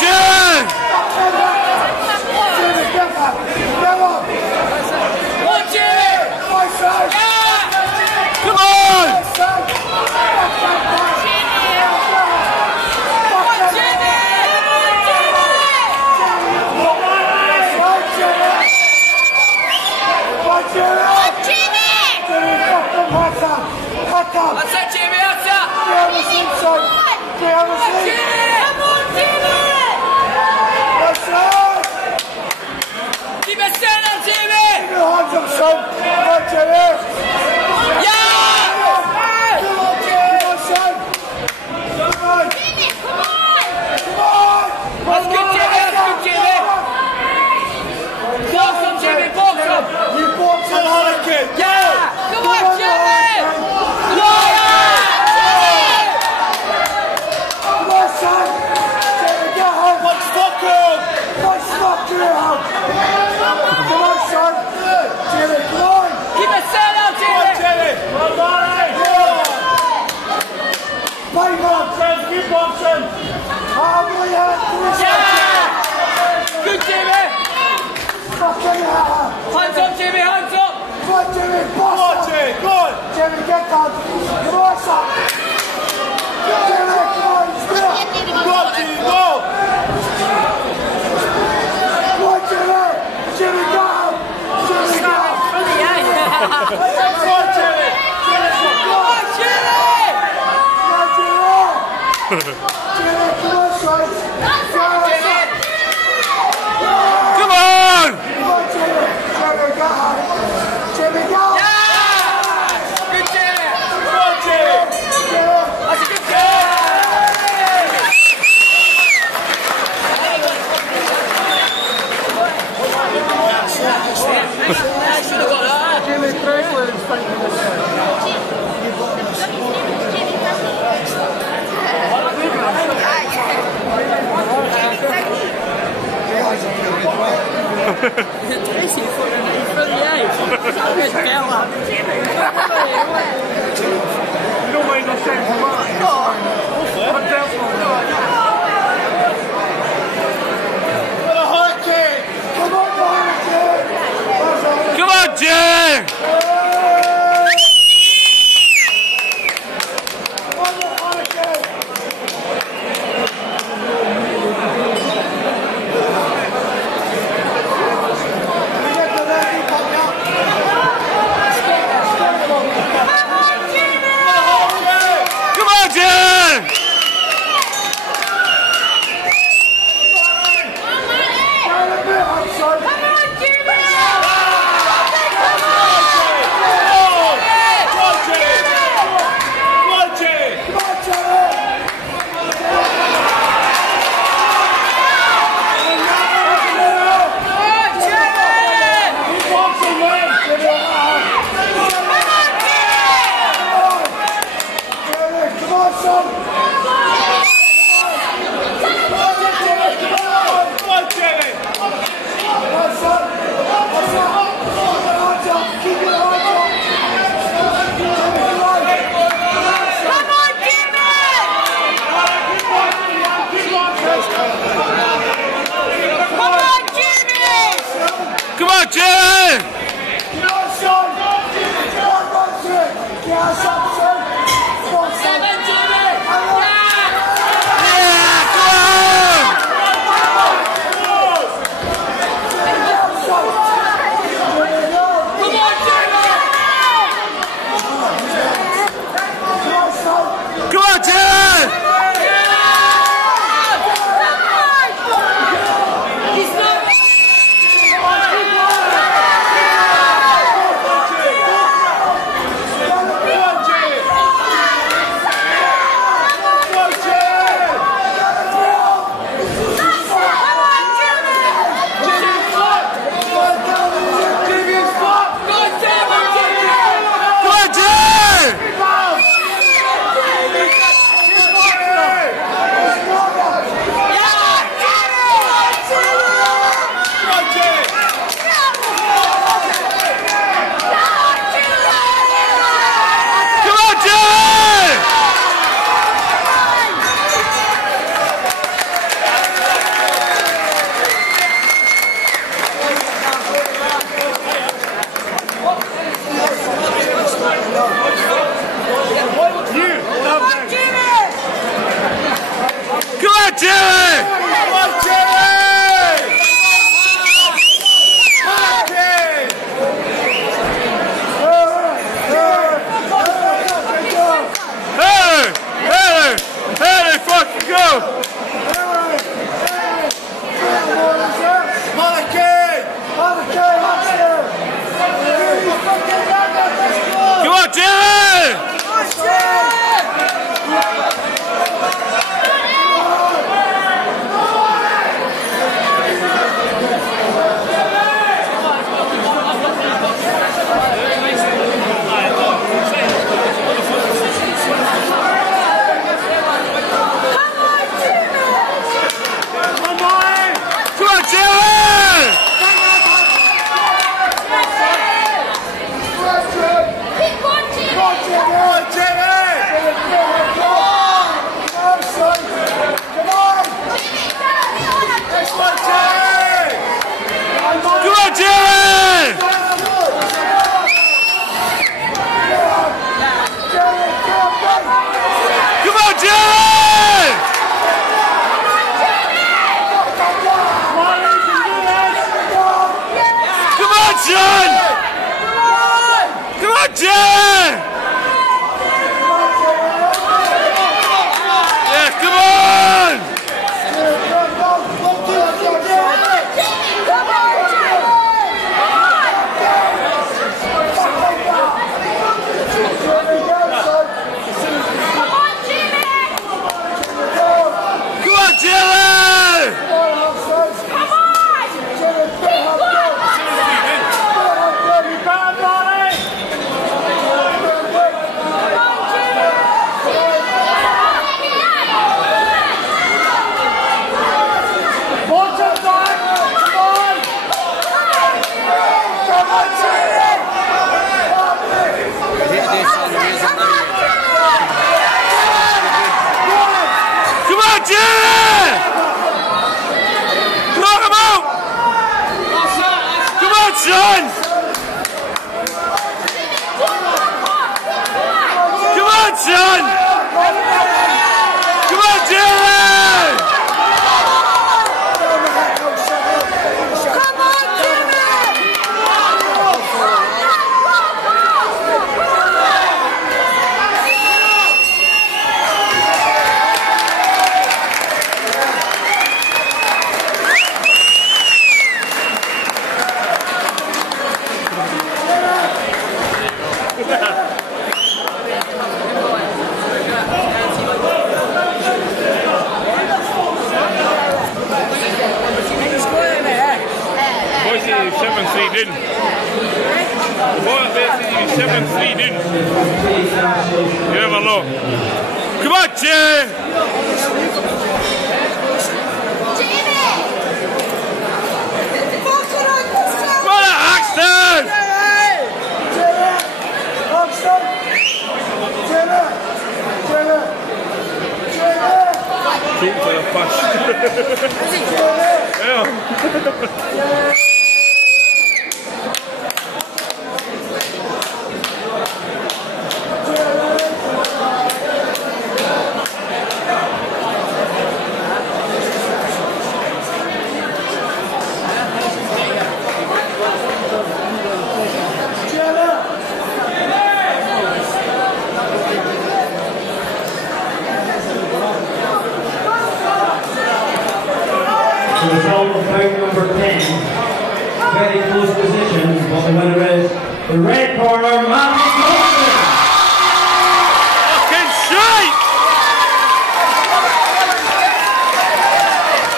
Jim! Come on! Good, Jimmy! Hands up, Jimmy, hands up! Go on, Jimmy, boss! Go on, Jimmy, go on! Jimmy, get down! Come on, son! Jimmy, come on, still! Go on, Jimmy, go! Go on, Jimmy! Jimmy, go! Jimmy, go! Go on, Jimmy! Go on, Jimmy! Go on, Jimmy! Jimmy, come on, son! Come on! Come on, Jimmy! Jimmy, go! Jimmy, go! Good, Jimmy! Come on, Jimmy! That's a good goal! I should have got that. Jimmy Franklin is fighting Tracy for the age. Good girl. You don't make no sense of mine. What a hot kid! Come on, hot kid! Come on, Jim! son! Come on, son! Come on, Jimmy! Come on, Jimmy! Boys say 7-3 didn't. The boy basically 7-3 didn't. You never know. Come on, Jay! Come on, Haxton! Shoot for the push. Yeah. The result of fight number 10, very close position.